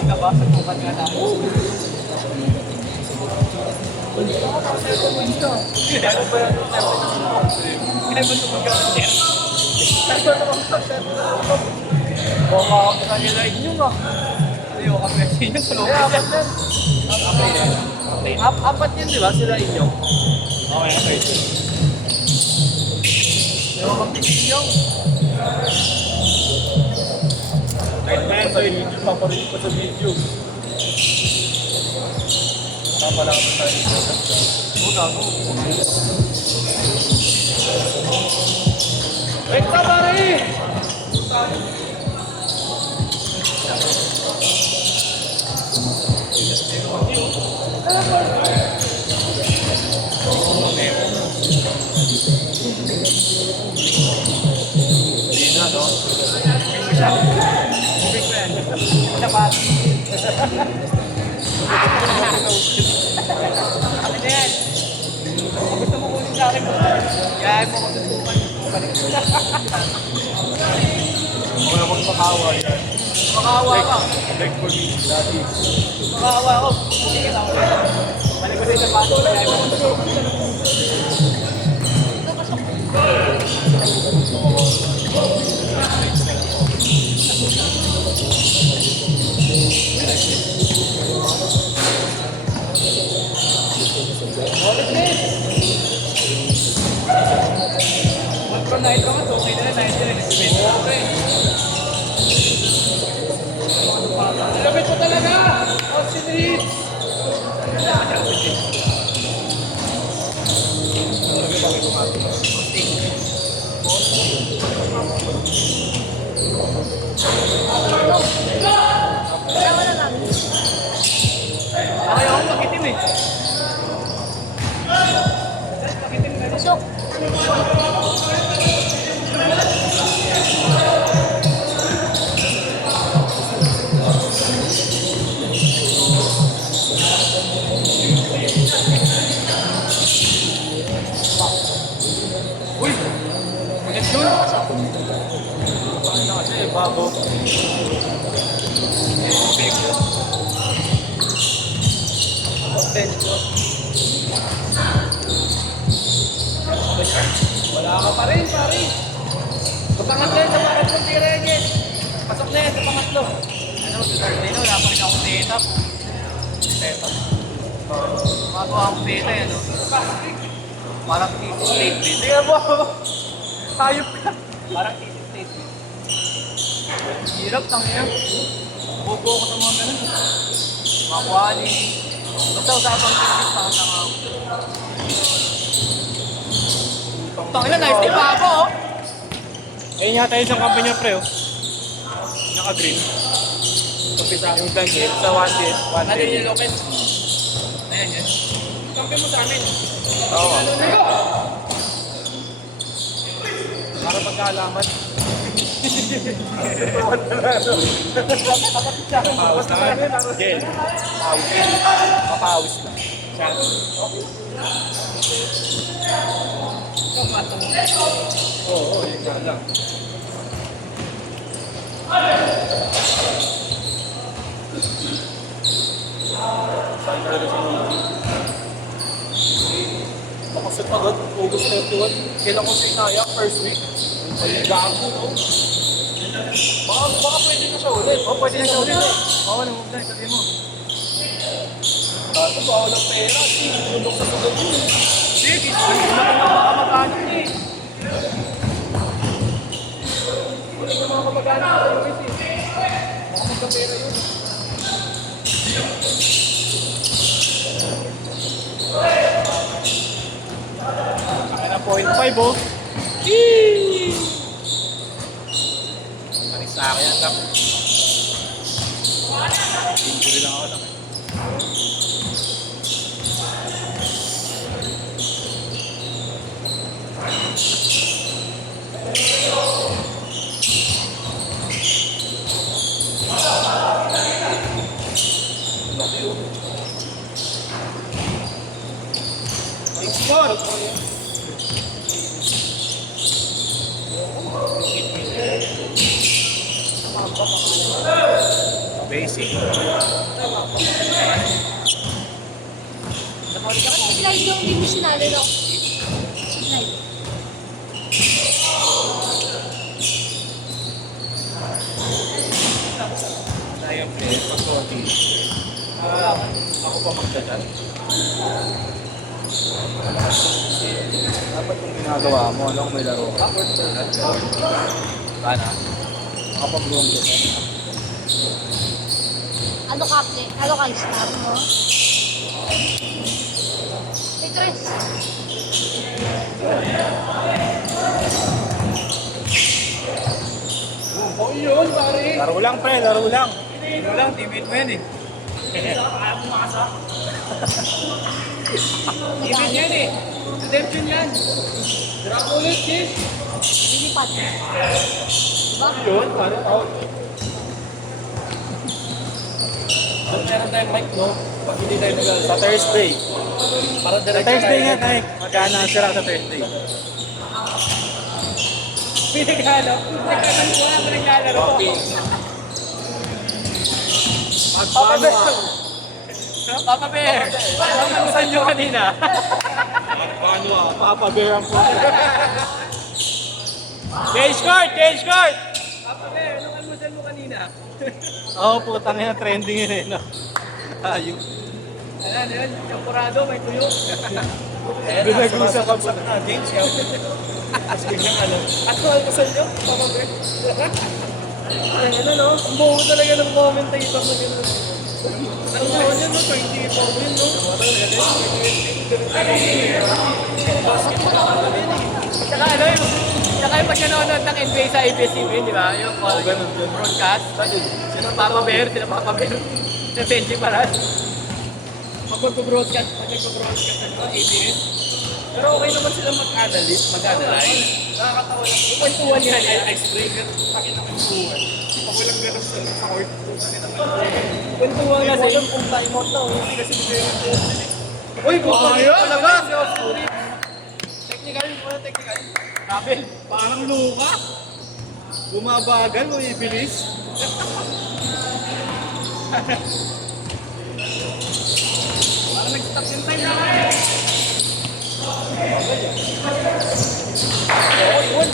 Hindi ka ba? Pagpukan nga tapos. Ano ba yan? Hindi mo tumagal. Oo nga ako sa kanila inyo nga. Hindi ako kasi inyo. Apat yan. Apat yan, di ba? Sila inyo. Okay, okay. Hindi ako kasi inyo. Kahit na yan sa inyo, paparinig ko sa video. Napala ka tayo dito. Una ako. Wait ka pare! Hindi na, no? Bibig ko yan. Dapat. Sabi na yan. Gusto mo kunin sa akin. Yahin mo kung tutukan. Huwag na magpakawa yan. Makahawa ka. Like for me, dati. Makahawa ako. Bukit ako. Balik ko sa isang pato. Yahin mo kung tutukan. Night naman, okay na night na rin. Okay. Nalapit mo talaga! Oxygen! Ayaw ako magitim eh. Magitim na rin. Uy! Maganda yun! Bakit na kasi bago? Big yun. Wala ka pa rin, pare! Sa pangatlo yun, sa pangatlong tira yan yan! Pasok na yan, sa pangatlo! Ano, sa third day na, wala pa rin akong data. Data? Magawa akong data yan, no? Parang thesis statement. Tingnan mo! Hayop ka! Parang thesis statement. Hirap, tangyap. Bobo ako sa mga ganun. Makuha ni... Basta usapang thesis, tanga-tanga ako. Tangina, nice tip pa ako, oh! Ayun yata yung isang company pre, oh. Naka-green. Kapisa yung blanket sa 1 Ano yung Lopez? Ayan yan. Kampi mo sa amin. Oo. Para pagkaalaman. Papawis na nga. Gel. Papawis na. Oo, yun nga lang. Saan ka rin sa mga? Kasi pagod, August 31, kailan ko sa Inaya, first week. Ay, gago, no? Baka pwede na siya ulit. Oo, pwede na siya ulit. Oo, nang huwag na, sabihin mo. Kaso bawal ang pera, sinulog sa sugod yun. Sige, hindi na kamag-anak niya eh. Hindi na mga kamag-anak sa US eh. Baka magka-pera yun. Kaya na 0.5, oh. Eee! Manis sa akin yan, Kap. Injury lang ako lang. Score! Basic. Slide yung hindi mo sinalo, no? Slide. Sayang pre, pag konti. Ako pa magdadal. Dapat yung ginagawa mo, alam may laro ka. Sana. Makapag-room ka. Ano ka, play? Ano ka, stop mo? Hey, Chris. Oh, yun, pare. Laro lang pre, laro lang. Ano lang, teammate mo yan eh. Teammate yan eh. Redemption yan. Drop ulit, sis. Lilipat. Diba? Yun, pare. Out. Ba't meron tayong mic, no? Pag hindi tayo Sa Thursday. para Sa diretso Thursday tayo. nga tayo. Magkano ang sira sa Thursday? Pinagano? Pinaglalaro. Papa Bear. Papa Bear. Ano saan nyo kanina? Paano papaberan po. Change court! Change court! Papa Bear, anong almusal mo kanina? Oo, putang ina, trending yun eh, no? Ayun. Ano yun? Champurado, may tuyo. Binag-usap ang sa James, yaw. Tapos biglang ano. At ano almusal nyo? Papa Bear. Ano no? Ang buo talaga ng commentator na gano'n. Ano yun yun, no? 20 po yun, no? Tsaka ano yun? Tsaka yung pag nanonood ng NBA sa ABS-CBN, di ba? Yung broadcast. Sino Papa Bear? Sino Papa Bear? Sino Benji Paras? Pag magpo-broadcast ng ABS. Pero okay naman sila mag-analyst, mag-analyze. Nakakatawa lang. Kwentuhan yan, ice breaker. Pakita ko yung buwan. Pag walang ganun sa court. Kwentuhan kasi yung kung time out na. Hindi kasi hindi. Uy, buwan yun! Talaga! Technical, wala technical. Kabel. Parang luka. Bumabagal, bumibilis. Parang nag-stop yung time na. Oo, yun.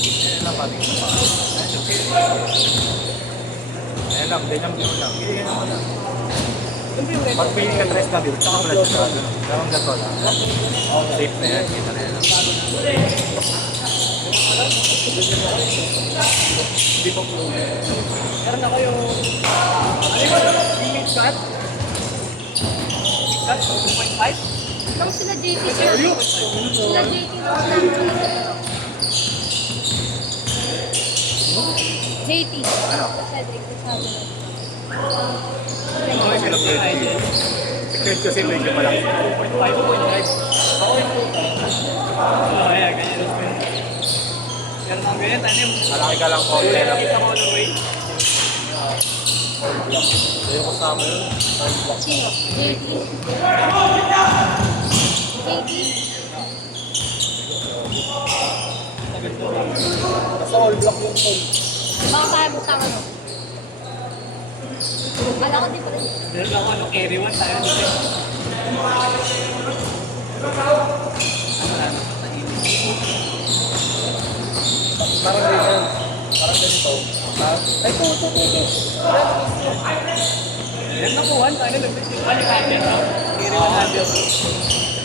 Ayan lang, pati ko pa. Ayan lang, ganyan view lang. Ganyan naman lang. Pag-pili ka tres na view, tsaka wala siya. Gawang gato lang. Safe na yan, kita na yan. Hindi pa po. Meron ako yung... Ano yun? Limit cut? Limit cut? 2.5? Tapos sila JT sila. Sila JT na lang. JT. Cedric Casado. Okay, sila pwede. Secret kasi medyo malaki. 2.5 o 2.5? Ako yung 2.5. Oo, yeah, ganyan lang pwede. Meron kang ganyan, ano yung... Malaki ka lang konti lang. Nakita ko all the way. So yung kasama yun, Sino? JT. JT. nasa all block yung phone. Baka kaya mo sa ano? Alam ko di pa rin. Meron ako, ano, carry one tayo dito. Parang ganyan. Parang ganito. Ay, puto. Meron ako one, tayo nag-50 pa ni Kanye, no? Carry one natin.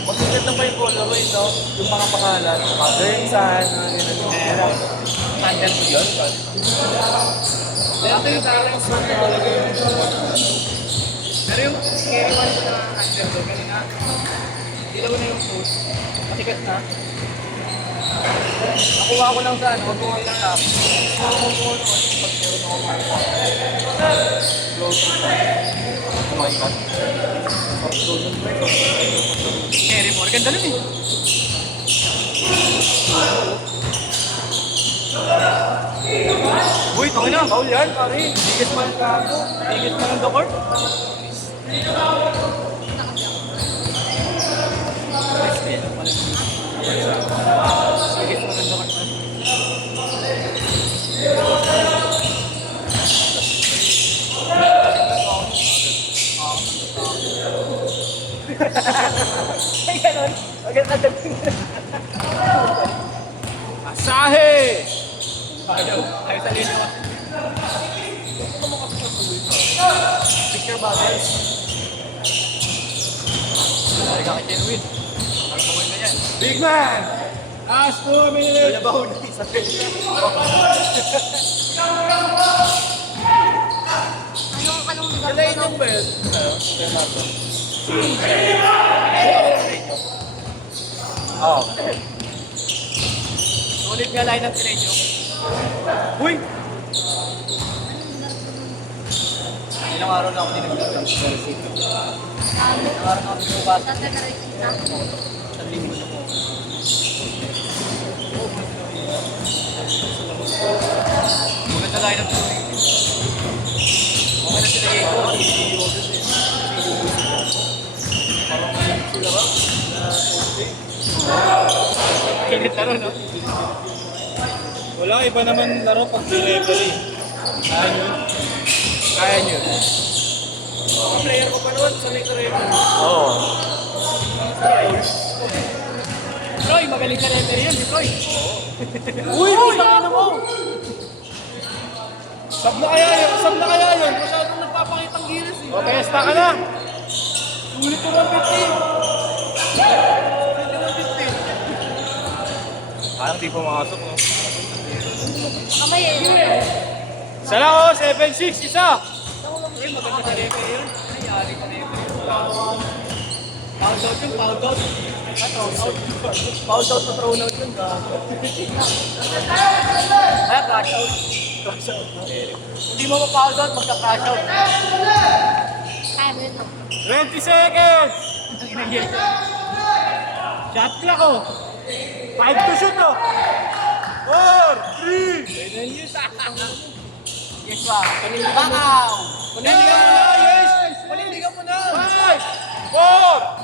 Magsikat na pa yung color no? Yung mga pangalan. Pag-Grensan, Meron. Kanye mo yun? Ito yung parang smart na talaga yun. Pero yung carry one na underdog, kanina, dilaw na yung food. Matigas na. Nakuha ko lang sa ano, kung ano lang tapos. Kung ano, pag meron ako Kumain Carry more, ganda nun eh. Uy, ito na, foul yan, pare. Biggest man ka ako. Biggest man ang the court. Biggest man ang the court. Ay, ganun. Maganda dating. Asahe! Ayaw sa lino. Picture bubbles. Dari ka kay Jenwin. Ano mo na yan? Big man! Last 2 minutes! Labaw na sa penta. Anong lugar Kalay ko? nung ba yun? Oo. Sulit nga line ng Pilenyo. Uy! Ilang araw na ako dinagdagan. Ilang araw na ako dinagdagan. Tatagarin kita. Sa linggo na po. Maganda line ng Pilenyo. Okay na sila Diego. Kinit na rin, no? Wala, iba naman laro pag delivery. Kaya nyo? Kaya nyo? Ang player ko pa naman, sanay ko rin. Oo. Troy, magaling ka referee yan, si Troy. Uy! Ano mo? Sab na kaya yun? Sab na kaya yun? Masyadong nagpapakitang gilas eh. O, testa ka na! Sulit ko 150. Parang di pumasok, no? Kamay eh. Isa lang, oh! 7-6, isa! Troy, maganda ka referee yun. Ay, yari ka referee. Pound out yun, pound out. Pound out na thrown out yun. Ay, crash out. Crash out. Hindi mo ma-pound out, magka-crash out. Kaya mo yun. 20 seconds! Ang inagyan. Shot clock, oh! 5 to shoot, oh! 4, 3! Yes, ba? Bakaw! Panindigan mo na! Yes! Panindigan mo na! 5, 4,